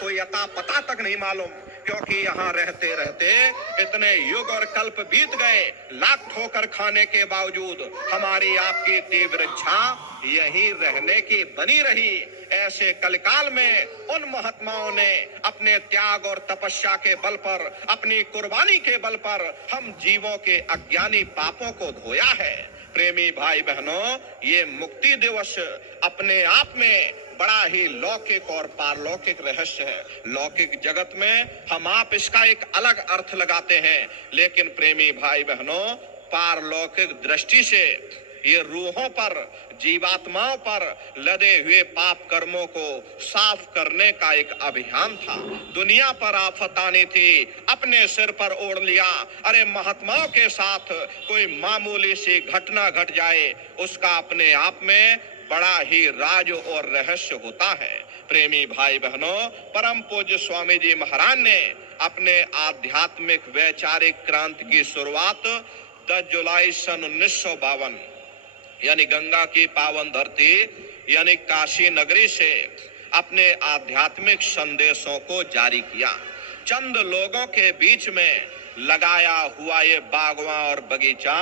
कोई अता पता तक नहीं मालूम, क्योंकि यहाँ रहते रहते इतने युग और कल्प बीत गए, लाख ठोकर खाने के बावजूद हमारी आपकी तीव्र इच्छा यही रहने की बनी रही। ऐसे कलकाल में उन महात्माओं ने अपने त्याग और तपस्या के बल पर, अपनी कुर्बानी के बल पर हम जीवों के अज्ञानी पापों को धोया है। प्रेमी भाई बहनों, ये मुक्ति दिवस अपने आप में बड़ा ही लौकिक और पारलौकिक रहस्य है। लौकिक जगत में हम आप इसका एक अलग अर्थ लगाते हैं, लेकिन प्रेमी भाई बहनों, पारलौकिक दृष्टि से ये रूहों पर, जीवात्माओं पर लदे हुए पाप कर्मों को साफ करने का एक अभियान था। दुनिया पर आफत आनी थी, अपने सिर पर ओढ़ लिया। अरे महात्माओं के साथ कोई मामूली सी घटना घट जाए, उसका अपने आप में बड़ा ही राज और रहस्य होता है। प्रेमी भाई बहनों, परम पूज्य स्वामी जी महाराज ने अपने आध्यात्मिक वैचारिक क्रांति की शुरुआत 10 जुलाई सन 1952 यानी गंगा की पावन धरती यानी काशी नगरी से अपने आध्यात्मिक संदेशों को जारी किया। चंद लोगों के बीच में लगाया हुआ ये बागवां और बगीचा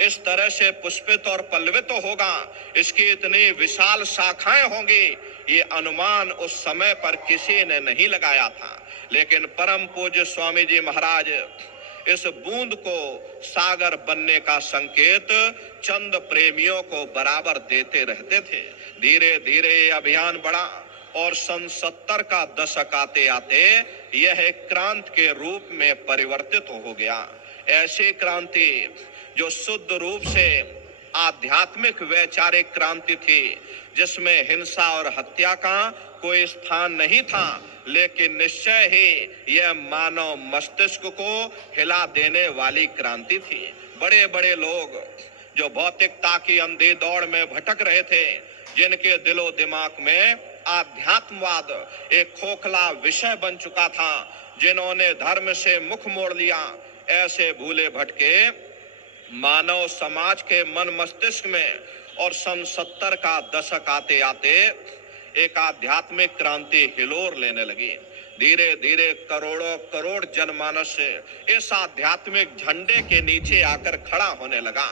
इस तरह से पुष्पित और पल्लवित होगा, इसकी इतनी विशाल शाखाएं होंगी, ये अनुमान उस समय पर किसी ने नहीं लगाया था। लेकिन परम पूज्य स्वामी जी महाराज इस बूंद को सागर बनने का संकेत चंद प्रेमियों को बराबर देते रहते थे। धीरे धीरे ये अभियान बढ़ा और सन 70 का दशक आते आते यह एक क्रांति के रूप में परिवर्तित हो गया। ऐसी क्रांति जो शुद्ध रूप से आध्यात्मिक वैचारिक क्रांति थी, जिसमें हिंसा और हत्या का कोई स्थान नहीं था, लेकिन निश्चय ही यह मानव मस्तिष्क को हिला देने वाली क्रांति थी। बड़े बड़े लोग जो भौतिकता की अंधी दौड़ में भटक रहे थे, जिनके दिलो दिमाग में आध्यात्मवाद एक खोखला विषय बन चुका था, जिन्होंने धर्म से मुख मोड़ लिया, ऐसे भूले भटके मानव समाज के मन मस्तिष्क में और सन 70 का दशक आते आते एक आध्यात्मिक क्रांति हिलोर लेने लगी। धीरे धीरे करोड़ों करोड़ जनमानस इस आध्यात्मिक झंडे के नीचे आकर खड़ा होने लगा।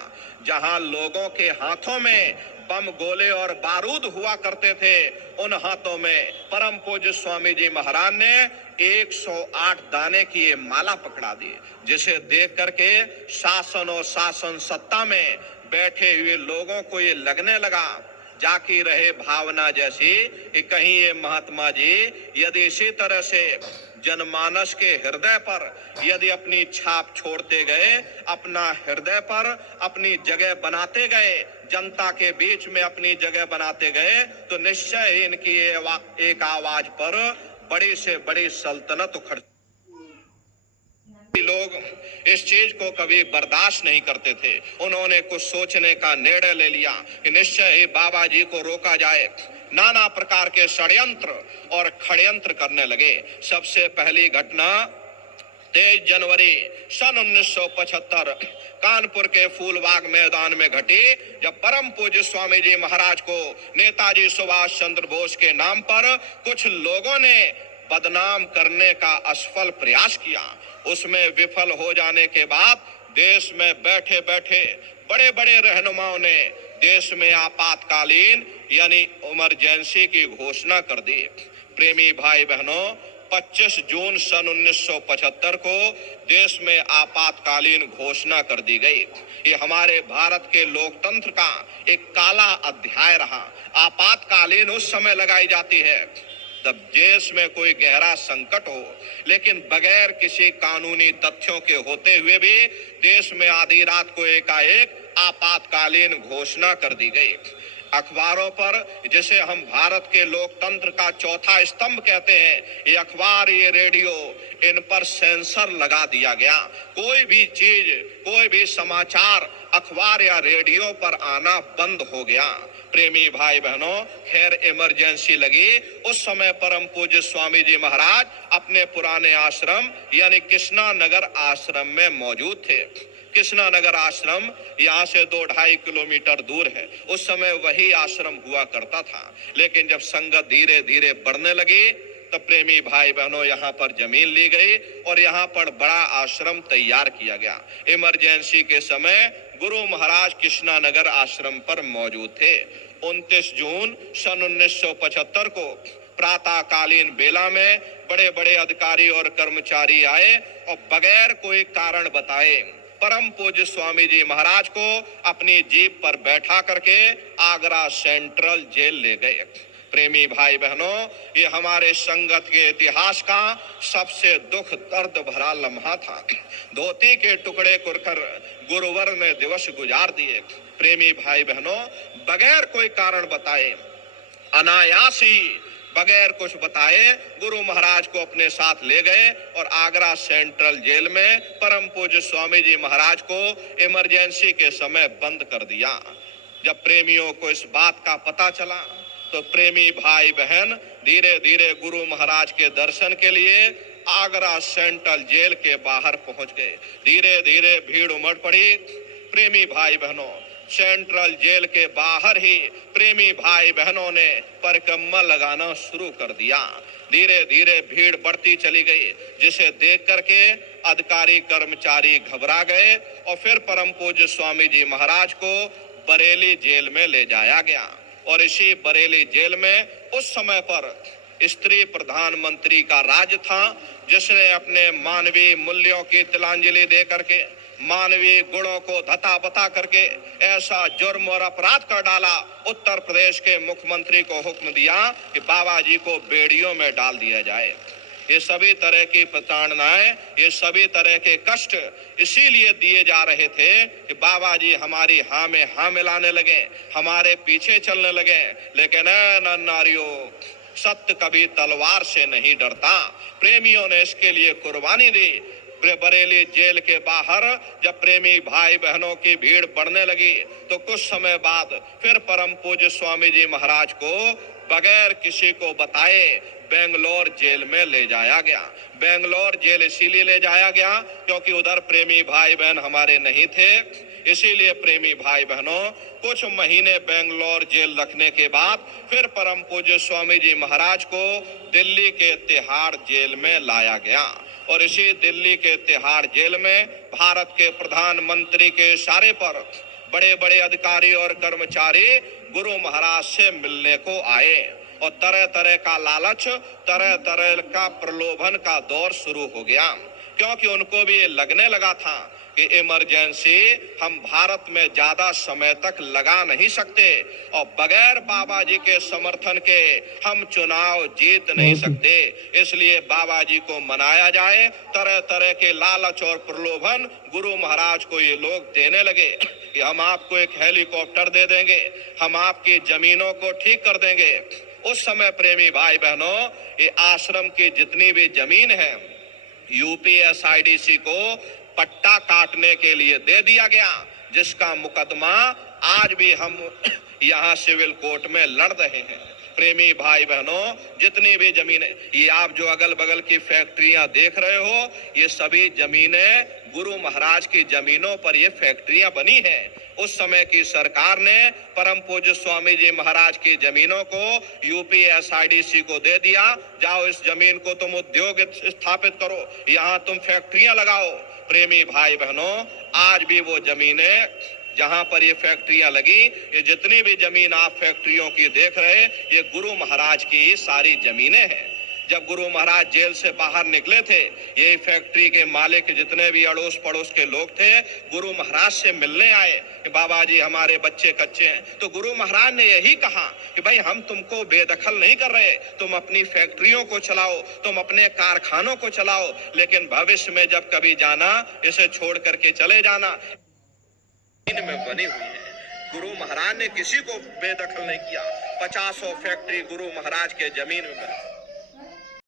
जहां लोगों के हाथों में बम, गोले और बारूद हुआ करते थे, उन हाथों में परम पूज्य स्वामी जी महाराज ने 108 दाने की ये माला पकड़ा दी, जिसे देख करके शासन और शासन सत्ता में बैठे हुए लोगों को ये लगने लगा जाकी रहे भावना जैसी कि कहीं ये महात्मा जी यदि इसी तरह से जनमानस के हृदय पर यदि अपनी छाप छोड़ते गए, अपना हृदय पर अपनी जगह बनाते गए, जनता के बीच में अपनी जगह बनाते गए, तो निश्चय ही इनकी एक आवाज पर बड़ी से बड़ी सल्तनत उखड़। लोग इस चीज को कभी बर्दाश्त नहीं करते थे। उन्होंने कुछ सोचने का निर्णय ले लिया कि निश्चय ही बाबा जी को रोका जाए। नाना प्रकार के षड्यंत्र और खड़यंत्र करने लगे। सबसे पहली घटना 23 जनवरी सन 1975 कानपुर के फूलबाग मैदान में घटी, जब परम पूज्य स्वामी जी महाराज को नेताजी सुभाष चंद्र बोस के नाम पर कुछ लोगों ने बदनाम करने का असफल प्रयास किया। उसमें विफल हो जाने के बाद देश में बैठे बैठे बड़े बड़े रहनुमाओं ने देश में आपातकालीन यानी इमरजेंसी की घोषणा कर दी। प्रेमी भाई बहनों, 25 जून सन 1975 को देश में आपातकालीन घोषणा कर दी गई। ये हमारे भारत के लोकतंत्र का एक काला अध्याय रहा। आपातकालीन उस समय लगाई जाती है तब देश में कोई गहरा संकट हो, लेकिन बगैर किसी कानूनी तथ्यों के होते हुए भी देश में आधी रात को एकाएक आपातकालीन घोषणा कर दी गई। अखबारों पर, जिसे हम भारत के लोकतंत्र का चौथा स्तंभ कहते हैं, ये अखबार, ये रेडियो, इन पर सेंसर लगा दिया गया। कोई भी चीज, कोई भी समाचार अखबार या रेडियो पर आना बंद हो गया। प्रेमी भाई बहनों, खैर इमरजेंसी लगी। उस समय परम पूज्य स्वामी जी महाराज अपने पुराने आश्रम यानी कृष्णा नगर आश्रम में मौजूद थे। कृष्णा नगर आश्रम यहाँ से 2-2.5 किलोमीटर दूर है। उस समय वही आश्रम हुआ करता था, लेकिन जब संगत धीरे धीरे बढ़ने लगी तो प्रेमी भाई बहनों यहाँ पर जमीन ली गई और यहाँ पर बड़ा आश्रम तैयार किया गया। इमरजेंसी के समय गुरु महाराज कृष्णानगर आश्रम पर मौजूद थे। 29 जून सन 1975 को प्रातःकालीन बेला में बड़े बड़े अधिकारी और कर्मचारी आए और बगैर कोई कारण बताए परम पूज्य स्वामी जी महाराज को अपनी जीप पर बैठा करके आगरा सेंट्रल जेल ले गए। प्रेमी भाई बहनों, ये हमारे संगत के इतिहास का सबसे दुख दर्द भरा लम्हा था। धोती के टुकड़े कुरकर गुरुवर ने दिवस गुजार दिए। प्रेमी भाई बहनों, बगैर कोई कारण बताए, अनायास ही बगैर कुछ बताए गुरु महाराज को अपने साथ ले गए और आगरा सेंट्रल जेल में परम पूज्य स्वामी जी महाराज को इमरजेंसी के समय बंद कर दिया। जब प्रेमियों को इस बात का पता चला तो प्रेमी भाई बहन धीरे धीरे गुरु महाराज के दर्शन के लिए आगरा सेंट्रल जेल के बाहर पहुंच गए। धीरे धीरे भीड़ उमड़ पड़ी। प्रेमी भाई बहनों, सेंट्रल जेल के बाहर ही प्रेमी भाई बहनों ने परिक्रमा लगाना शुरू कर दिया। धीरे धीरे भीड़ बढ़ती चली गई, जिसे देख करके अधिकारी कर्मचारी घबरा गए और फिर परम पूज्य स्वामी जी महाराज को बरेली जेल में ले जाया गया। और इसी बरेली जेल में उस समय पर स्त्री प्रधानमंत्री का राज था, जिसने अपने मानवीय मूल्यों की तिलांजलि दे करके, मानवीय गुणों को धता बता करके ऐसा जुर्म और अपराध कर डाला। उत्तर प्रदेश के मुख्यमंत्री को हुक्म दिया कि बाबा जी को बेड़ियों में डाल दिया जाए। ये सभी तरह की प्रताड़नाएं, ये सभी तरह के कष्ट इसीलिए दिए जा रहे थे कि बाबा जी हमारी हाँ में हाँ मिलाने लगे, हमारे पीछे चलने लगे। लेकिन नर नारियों, सत्य कभी तलवार से नहीं डरता। प्रेमियों ने इसके लिए कुर्बानी दी। बरेली जेल के बाहर जब प्रेमी भाई बहनों की भीड़ बढ़ने लगी तो कुछ समय बाद फिर परम पूज्य स्वामी जी महाराज को बगैर किसी को बताए बेंगलोर जेल में ले जाया गया। बेंगलोर जेल इसीलिए ले जाया गया क्योंकि उधर प्रेमी भाई बहन हमारे नहीं थे। इसीलिए प्रेमी भाई बहनों, कुछ महीने बेंगलोर जेल रखने के बाद फिर परम पूज्य स्वामी जी महाराज को दिल्ली के तिहाड़ जेल में लाया गया। और इसी दिल्ली के तिहाड़ जेल में भारत के प्रधानमंत्री के इशारे पर बड़े बड़े अधिकारी और कर्मचारी गुरु महाराज से मिलने को आए और तरह तरह का लालच, तरह तरह का प्रलोभन का दौर शुरू हो गया। क्योंकि उनको भी ये लगने लगा था कि इमरजेंसी हम भारत में ज्यादा समय तक लगा नहीं सकते और बगैर बाबा जी के समर्थन के हम चुनाव जीत नहीं सकते। इसलिए बाबा जी को मनाया जाए। तरह तरह के लालच और प्रलोभन गुरु महाराज को ये लोग देने लगे कि हम आपको एक हेलीकॉप्टर दे देंगे, हम आपकी जमीनों को ठीक कर देंगे। उस समय प्रेमी भाई बहनों, ये आश्रम की जितनी भी जमीन है यूपीएसआईडीसी को पट्टा काटने के लिए दे दिया गया, जिसका मुकदमा आज भी हम यहाँ सिविल कोर्ट में लड़ रहे हैं। प्रेमी भाई बहनों, जितनी भी जमीनें, ये आप जो अगल बगल की फैक्ट्रियां देख रहे हो, ये सभी जमीनें गुरु महाराज की जमीनों पर ये फैक्ट्रियां बनी हैं। उस समय की सरकार ने परम पूज्य स्वामी जी महाराज की जमीनों को यूपीएसआईडीसी को दे दिया। जाओ इस जमीन को तुम उद्योग स्थापित करो, यहाँ तुम फैक्ट्रियां लगाओ। प्रेमी भाई बहनों, आज भी वो जमीनें जहां पर ये फैक्ट्रियां लगी, ये जितनी भी जमीन आप फैक्ट्रियों की देख रहे, ये गुरु महाराज की सारी जमीनें हैं। जब गुरु महाराज जेल से बाहर निकले थे, यही फैक्ट्री के मालिक जितने भी अड़ोस पड़ोस के लोग थे, गुरु महाराज से मिलने आए कि बाबा जी हमारे बच्चे कच्चे हैं। तो गुरु महाराज ने यही कहा कि भाई हम तुमको बेदखल नहीं कर रहे, तुम अपनी फैक्ट्रियों को चलाओ, तुम अपने कारखानों को चलाओ, लेकिन भविष्य में जब कभी जाना, इसे छोड़ करके चले जाना। में बनी हुई है। गुरु महाराज ने किसी को बेदखल नहीं किया। 50 फैक्ट्री गुरु महाराज के जमीन में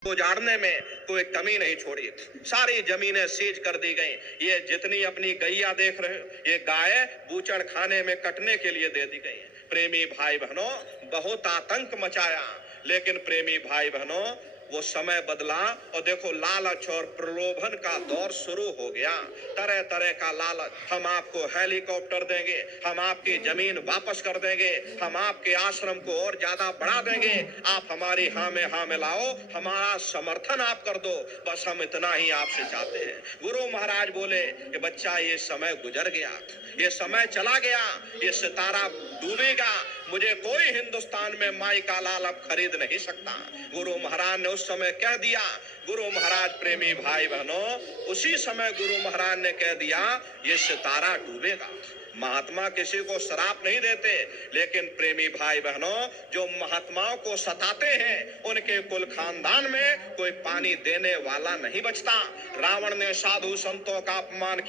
उजाड़ने में कोई कमी नहीं छोड़ी। सारी जमीनें सीज कर दी गई। ये जितनी अपनी गैया देख रहे हो, ये गाय बूचड़ खाने में कटने के लिए दे दी गई। प्रेमी भाई बहनों, बहुत आतंक मचाया, लेकिन प्रेमी भाई बहनों, वो समय बदला और देखो लालच और प्रलोभन का दौर शुरू हो गया। तरह तरह का लालच, हम आपको हेलीकॉप्टर देंगे, हम आपकी जमीन वापस कर देंगे, हम आपके आश्रम को और ज्यादा बढ़ा देंगे, आप हमारी हाँ में हाँ मिलाओ, हमारा समर्थन आप कर दो, बस हम इतना ही आपसे चाहते हैं। गुरु महाराज बोले कि बच्चा ये समय गुजर गया, ये समय चला गया, ये सितारा डूबेगा, मुझे कोई हिंदुस्तान में माई का लाल अब खरीद नहीं सकता। गुरु महाराज ने उस समय कह दिया। गुरु महाराज प्रेमी भाई बहनों, उसी समय गुरु महाराज ने कह दिया ये सितारा डूबेगा। महात्मा किसी को श्राप नहीं देते, लेकिन प्रेमी भाई बहनों, जो महात्माओं को सताते हैं उनके कुल खानदान में कोई पानी देने वाला नहीं बचता। रावण ने साधु संतों का अपमान किया।